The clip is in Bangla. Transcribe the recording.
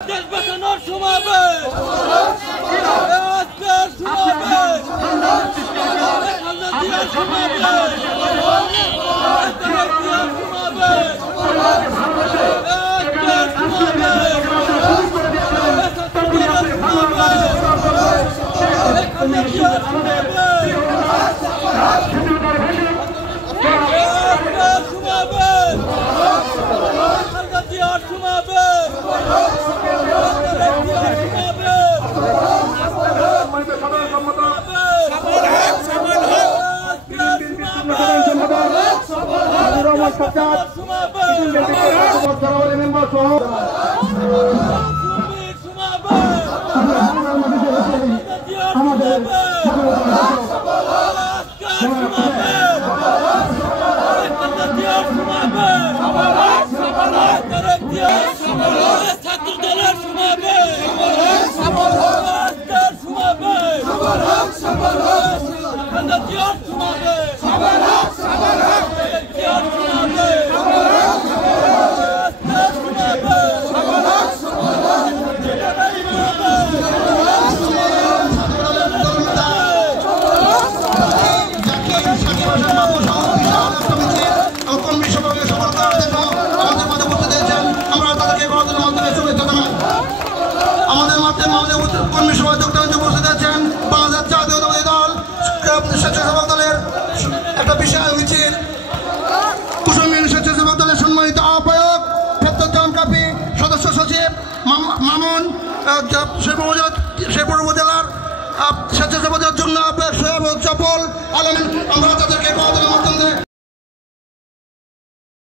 দেশ বাঁচানোর সমাবেশ আজকের সমাবেশ খালেদা জিয়ার সমাবেশ খালেদা জিয়ার সমাবেশ আজকের সমাবেশ খালেদা জিয়ার ছাত্রদলের সমাবেশ কর্মী সভা যোগদান উপস্থিত আছেন বাংলাদেশ জাতীয়তাবাদী দল স্বেচ্ছাসেবক দলের একটা বিশাল মিছিল কুসুমীর স্বেচ্ছাসেবক দলের সম্মানিত আহ্বায়ক ফেরদৌস কাপি সদস্য সচিব মামুন শেরপুর উপজেলার স্বেচ্ছাসেবক দলের যুগ্ম আহ্বায়ক সোহেব চপল আলম আমরা তাদেরকে